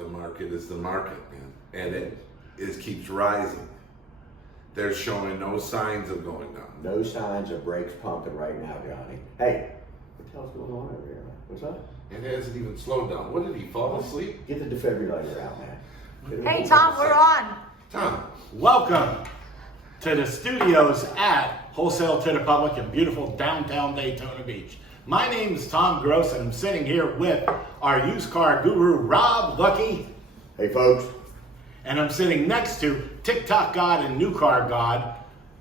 the market is the market, man, and it keeps rising. They're showing no signs of going down. No signs of brakes pumping right now, Johnny. Hey, what the hell's going on over here, man? What's up? It hasn't even slowed down. What, did he fall asleep? Get the defibrillator out, man. Hey Tom, we're on. Tom, Welcome to the studios at Wholesale to the Public in beautiful downtown Daytona Beach. My name is Tom Gross and I'm sitting here with our used car guru, Rob Lucky. Hey, folks. And I'm sitting next to TikTok God and New Car God.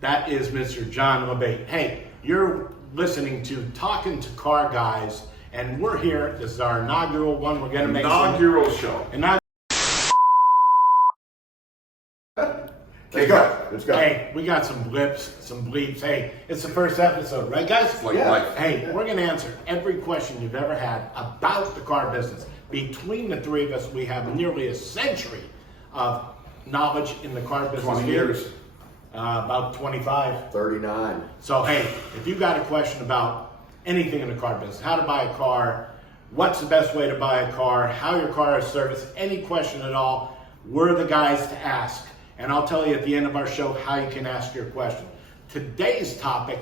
That is Mr. John LeBate. Hey, you're listening to Talking to Car Guys, and we're here. This is our inaugural one. We're going to make inaugural show. Let's go. Let's go. Hey, we got some blips, some bleeps. Hey, it's the first episode, right, guys? It's like life. Hey, we're going to answer every question you've ever had about the car business. Between the three of us, we have nearly a century of knowledge in the car business. 20 years. About 25. 39. So, hey, if you got a question about anything in the car business, how to buy a car, what's the best way to buy a car, how your car is serviced, any question at all, we're the guys to ask. And I'll tell you at the end of our show how you can ask your question. Today's topic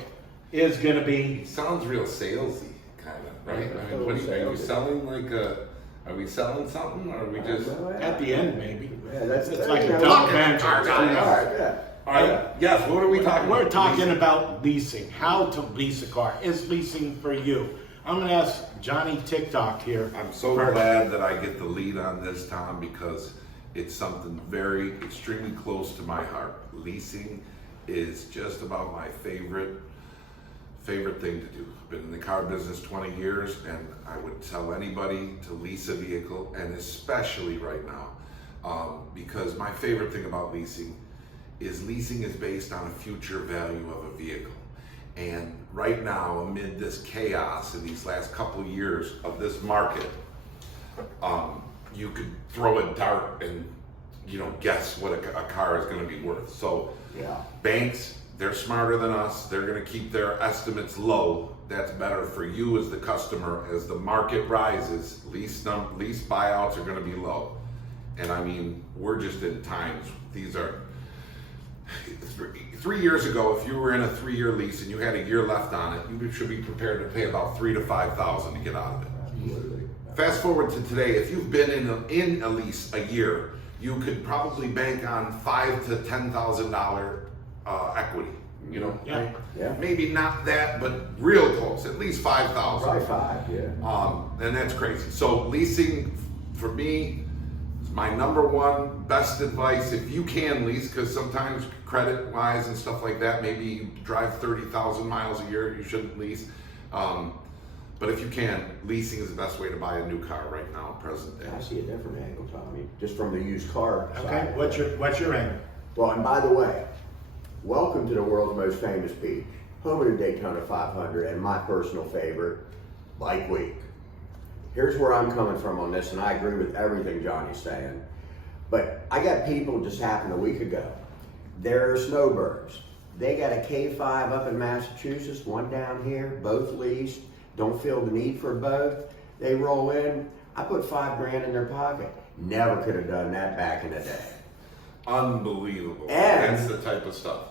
is going to be... It sounds real salesy, kind of, right? I mean, are you selling like a... Are we selling something, or are we just... At the end, maybe. Yeah, It's like a know, documentary. All right, yeah. All right, yes, what are we talking about? We're talking about leasing, how to lease a car. Is leasing for you? I'm going to ask Johnny TikTok here. I'm so glad that I get the lead on this, Tom, because it's something very extremely close to my heart. Leasing is just about my favorite thing to do. I've been in the car business 20 years, and I would tell anybody to lease a vehicle, and especially right now, because my favorite thing about leasing is based on a future value of a vehicle. And right now, amid this chaos in these last couple of years of this market, you could throw a dart and guess what a car is going to be worth. So Yeah. banks, they're smarter than us. They're going to keep their estimates low. That's better for you as the customer. As the market rises, lease buyouts are going to be low. And I mean, we're just in times. These are 3 years ago. If you were in a 3-year lease and you had a year left on it, you should be prepared to pay about $3,000 to $5,000 to get out of it. Absolutely. Fast forward to today. If you've been in a lease a year, you could probably bank on $5,000 to $10,000 equity. Yeah. Maybe not that, but real close. At least $5,000. Probably 5, yeah. And that's crazy. So leasing for me is my number one best advice. If you can lease, because sometimes credit wise and stuff like that, maybe you drive 30,000 miles a year, you shouldn't lease. But if you can, leasing is the best way to buy a new car right now, present day. I see a different angle, Tommy, just from the used car Okay, side. what's your angle? Well, and by the way, welcome to the world's most famous beach, home of the Daytona 500, and my personal favorite, Bike Week. Here's where I'm coming from on this, and I agree with everything Johnny's saying. But I got people, just happened a week ago. They're snowbirds. They got a K5 up in Massachusetts, one down here, both leased. Don't feel the need for both. They roll in. I put $5,000 in their pocket. Never could have done that back in the day. Unbelievable. And that's the type of stuff.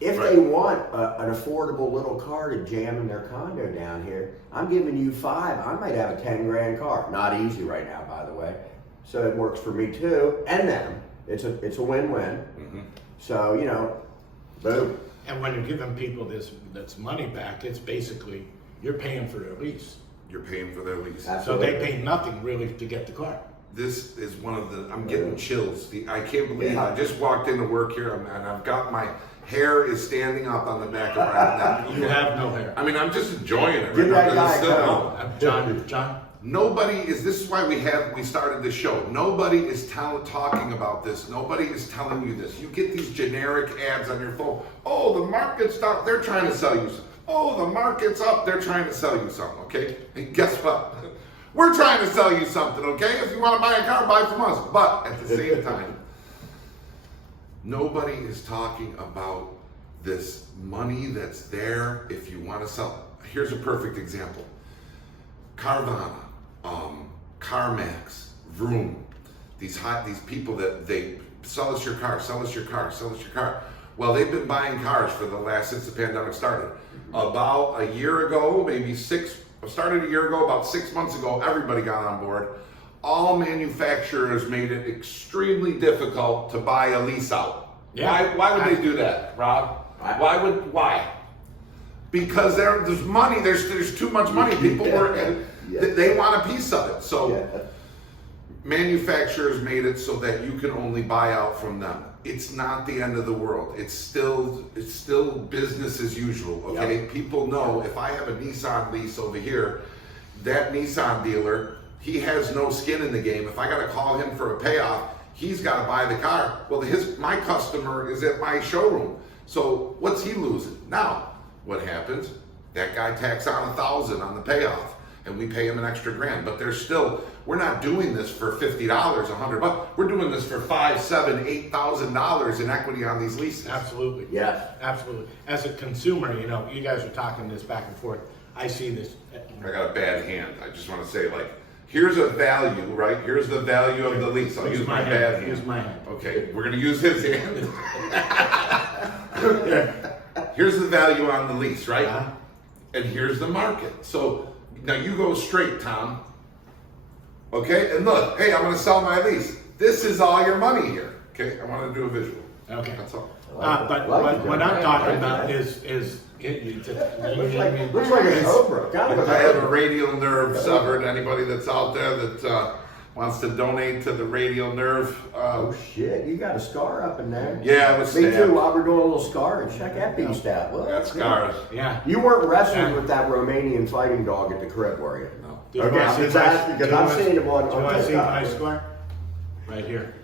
If Right. they want an affordable little car to jam in their condo down here, I'm giving you 5. I might have a $10,000 car. Not easy right now, by the way. So it works for me too, and them. It's a win-win. Mm-hmm. So boom. And when you're giving people that's money back, it's basically you're paying for their lease. You're paying for their lease. Absolutely. So they pay nothing really to get the car. This is one of the, I'm getting chills. I can't believe I just walked into work here and I've got my hair is standing up on the back of my neck. You have no hair. I mean, I'm just enjoying it. Give that Right? guy a Still call. no. John. This is why we started this show. Nobody is talking about this. Nobody is telling you this. You get these generic ads on your phone. Oh, the market's down. They're trying to sell you something. Oh, the market's up. They're trying to sell you something, okay? And guess what? We're trying to sell you something, okay? If you want to buy a car, buy from us. But at the same time, nobody is talking about this money that's there if you want to sell. Here's a perfect example. Carvana, CarMax, Vroom. these people that they sell us your car, sell us your car, sell us your car. Well, they've been buying cars since the pandemic started. About a year ago, started a year ago, about 6 months ago, everybody got on board. All manufacturers made it extremely difficult to buy a lease out. Yeah. Why would they do that, Rob? Why? Because there's money, there's too much money. People they want a piece of it. So manufacturers made it so that you can only buy out from them. It's not the end of the world. It's still business as usual. Okay, people know if I have a Nissan lease over here, that Nissan dealer, he has no skin in the game. If I got to call him for a payoff, he's got to buy the car. Well, my customer is at my showroom, so what's he losing? Now, what happens? That guy tacks on $1,000 on the payoff, and we pay him an extra grand. But we're not doing this for $50, $100. We're doing this for $5,000, $7,000, $8,000 in equity on these leases. Absolutely. Yes. Absolutely. As a consumer, you guys are talking this back and forth. I see this. I got a bad hand. I just want to say, here's a value, right? Here's the value of the lease. I'll use my bad hand. Use my hand. Okay, we're going to use his hand. Here's the value on the lease, right? And here's the market. So now you go straight, Tom. Okay, and look, hey, I'm going to sell my lease. This is all your money here. Okay, I want to do a visual. Okay. That's all. But what I'm talking about is Looks like a cobra. I have a radial nerve severed. Anybody that's out there that wants to donate to the radial nerve. Oh shit, you got a scar up in there. Yeah, I was Me stabbed. too, while we're doing a little scarring. Check that beast out. Well, Got scars. Yeah. You weren't wrestling with that Romanian fighting dog at the crib, were you? No. Okay, I'm just asking because I've seen him on Do you want to see my TikTok. scar? Right here.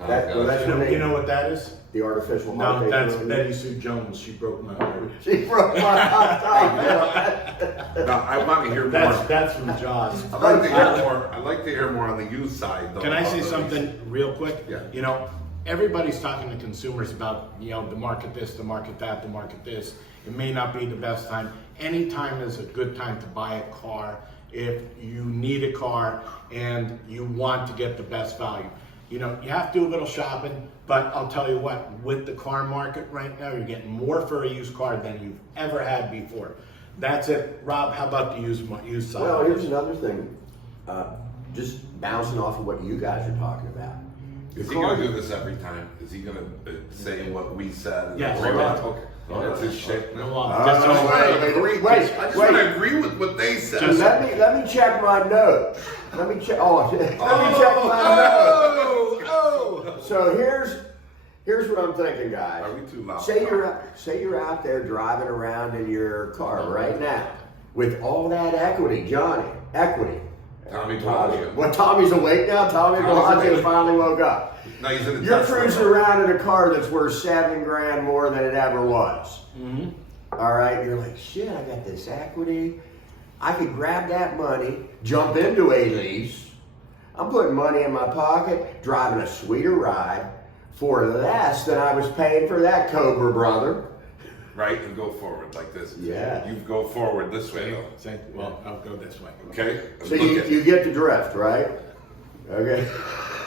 That's when they, You know what that is? the artificial heart. No, they that's put in. Betty Sue Jones. She broke my heart. She broke my hot dog. No, I want to hear more. That's from Jaws. I'd like to hear more. I'd like to hear more on the used side, though. Can I say of the something real quick? Yeah. Everybody's talking to consumers about, the market this, the market that, the market this. It may not be the best time. Any time is a good time to buy a car if you need a car and you want to get the best value. You have to do a little shopping, but I'll tell you what, with the car market right now, you're getting more for a used car than you've ever had before. That's it. Rob, how about the used side? Well, here's another thing. Just bouncing off of what you guys are talking about. Is he going to do this every time? Is he going to say what we said? Yes. Okay. That's his shit. No No. longer. Wait, I just want to agree with what they said. So let me check my notes. Let me check. Let me check my notes. So here's what I'm thinking, guys. Are we too loud? Say you're out there driving around in your car right now with all that equity, Johnny. Equity. Tommy Bellagio. Well, Tommy's awake now. Tommy Bellagio awake. finally woke up. No, he's in a You're Tesla. cruising around in a car that's worth $7,000 more than it ever was. Mm-hmm. All right, you're like, shit, I got this equity. I could grab that money, jump into a lease. I'm putting money in my pocket, driving a sweeter ride for less than I was paying for that Cobra, brother. Right, and go forward like this. Yeah. You go forward this way, though. Well, I'll go this way. Okay? So you get the drift, right? Okay.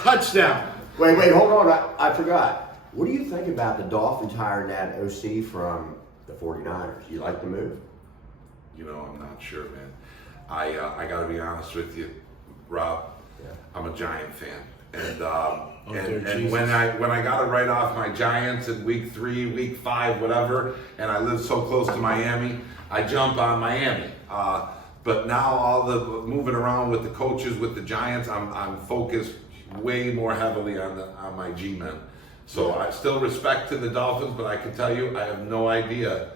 Touchdown. Wait, hold on. I forgot. What do you think about the Dolphins hiring that OC from the 49ers? You like the move? I'm not sure, man. I got to be honest with you, Rob. Yeah. I'm a Giant fan, and dear and Jesus. when I got to write off my Giants in week 3, week 5, whatever, and I live so close to Miami, I jump on Miami. But now all the moving around with the coaches with the Giants, I'm focused way more heavily on my G-men. So I still respect to the Dolphins, but I can tell you I have no idea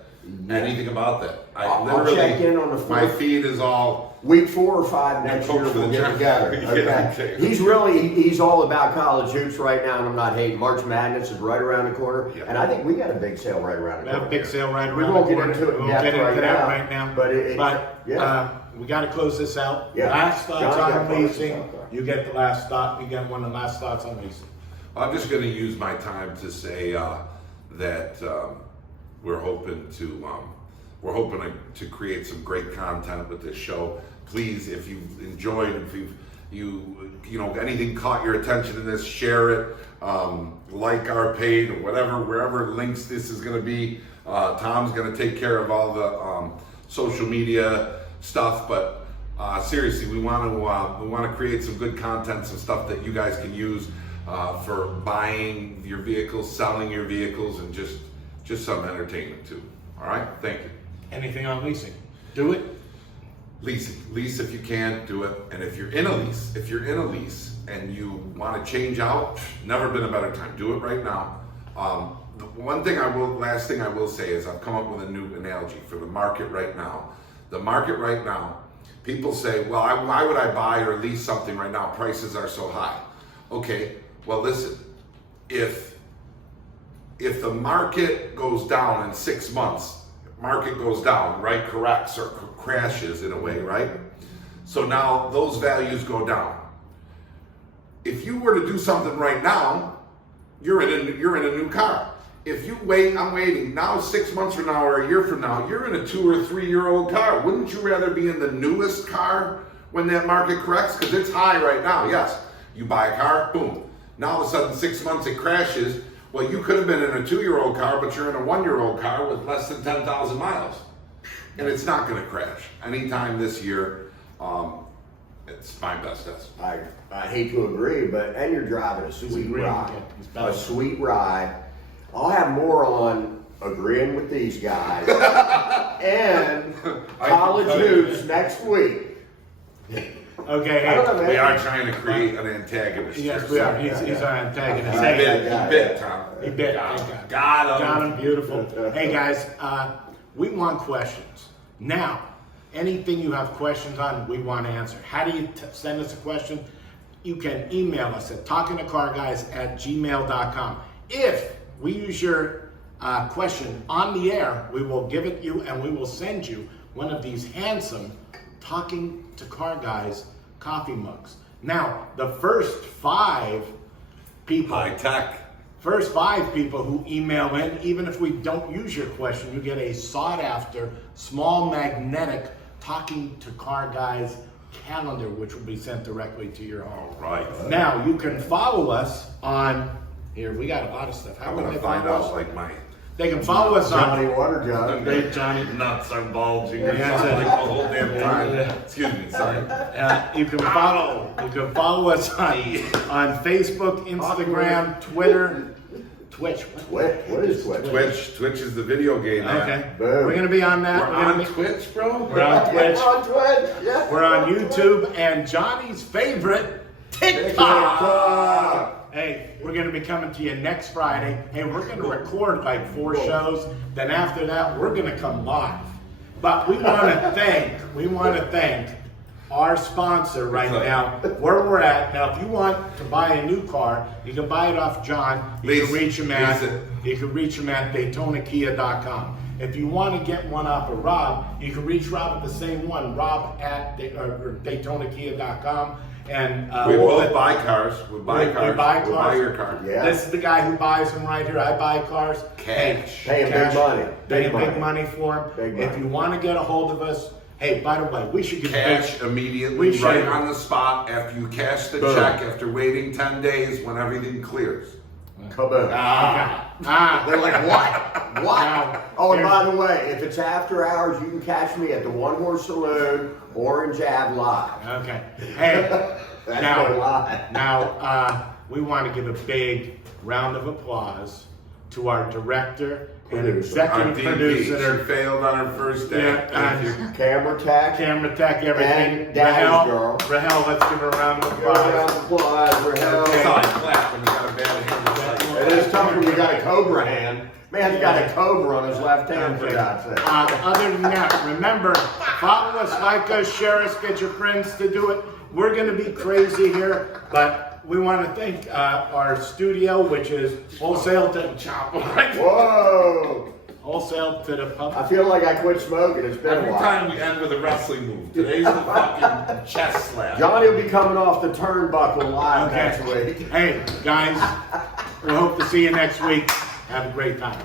anything about that. I'll check in on the my fourth. feed is all Week 4 or 5 next coach year for we'll the get Giants. together. Yeah, Okay. okay. He's all about college hoops right now, and I'm not hating. March Madness is right around the corner, Yeah. and I think we got a big sale right around the We have corner. a big sale right We around won't the get corner. into it in We won't depth get into right that now, right now. but yeah. We got to close this out. Yeah. Last thoughts Johnny got on close this leasing. out, though. You get the last thought. You get one of the last thoughts on leasing. I'm just going to use my time to say that we're hoping to create some great content with this show. Please, if you've enjoyed, if you've you know, anything caught your attention in this, share it, like our page or whatever, wherever links this is going to be. Tom's going to take care of all the social media stuff, but seriously, we want to create some good content, some stuff that you guys can use for buying your vehicles, selling your vehicles, and just some entertainment too. All right, thank you. Anything on leasing? Do it. Lease if you can, do it. And if you're in a lease and you want to change out, never been a better time. Do it right now. The last thing I will say is I've come up with a new analogy for the market right now. The market right now, people say, well, why would I buy or lease something right now? Prices are so high. Okay, well listen, if the market goes down in 6 months, market goes down, right? Corrects or crashes in a way, right? So now those values go down. If you were to do something right now, you're in a new car. If you wait, I'm waiting. Now 6 months from now or a year from now, you're in a 2 or 3 year old car. Wouldn't you rather be in the newest car when that market corrects? Because it's high right now, yes. You buy a car, boom. Now all of a sudden 6 months it crashes. Well, you could have been in a 2-year-old car, but you're in a 1-year-old car with less than 10,000 miles. And it's not going to crash. Anytime this year, it's my best estimate. I hate to agree, and you're driving a sweet ride. A sweet ride. I'll have more on agreeing with these guys and college hoops next week. Okay, I don't know, man. We are trying to create an antagonist. yes, here, we so- are. He's our antagonist. He Hey, bit, Tom. he bit. Got him. Beautiful. Hey guys, we want questions. Now, anything you have questions on, we want to answer. How do you send us a question? You can email us at talkingtocarguys@gmail.com. If we use your question on the air, we will give it you and we will send you one of these handsome Talking to Car Guys coffee mugs. Now, the first 5 people, High tech. first 5 people who email in, even if we don't use your question, you get a sought after, small magnetic Talking to Car Guys calendar, which will be sent directly to your home. All right. Now, you can follow us on, here, we got a lot of stuff. How I'm can going they to find follow out us? like my They can follow us Johnny on, Waterjohn. Hey, Johnny. nuts are bulging. Yeah, that's Like it. the whole damn time. Yeah. Excuse me, sorry. You can follow us on Facebook, Instagram, Twitter, Twitch. What is Twitch? Twitch is the video game app. Okay, Boom. we're gonna be on that. We're We're gonna on be- Twitch, bro? We're on Twitch. On Twitch, yeah. We're on YouTube and Johnny's favorite TikTok. Hey, we're going to be coming to you next Friday. Hey, we're going to record like 4 shows. Then after that, we're going to come live. But we want to thank our sponsor right now, where we're at. Now, if you want to buy a new car, you can buy it off John. You can reach him at DaytonaKia.com. If you want to get one off of Rob, you can reach Rob at the same one, Rob at DaytonaKia.com. And We both buy cars. We buy cars. We buy We'll cars. buy your car. Yeah. This is the guy who buys them right here. I buy cars. Cash. Paying big money. Paying big money for them. Big If money. you want to get a hold of us, hey, by the way, we should give Cash We immediately, should. right on the spot, after you cash the Boom. check, after waiting 10 days when everything clears. Kaboom. They're like, what? What? Now, Oh, and by the way, if it's after hours, you can catch me at the One Horse Saloon, Orange Ave Live. Okay. Hey, That's now, no lie. we want to give a big round of applause to our director and Producer. executive Our DP, producer, she failed on her first day. Yeah, Camera tech. camera tech, everything. And Daddy's girl. Rahel, let's give her a round of Round applause. of applause for Hell. That's how I clap when you got a bad hand. It is tough when you got a cobra hand. Man's got a cobra on his left hand, for God's sake. Other than that, remember, follow us, like us, share us, get your friends to do it. We're going to be crazy here, but we want to thank our studio, which is wholesale to Whoa! wholesale to the public. I feel like I quit smoking. It's been Every a while. time we end with a wrestling move. Today's the fucking chest slap. Johnny will be coming off the turnbuckle live next week. Hey, guys, we hope to see you next week. Have a great time.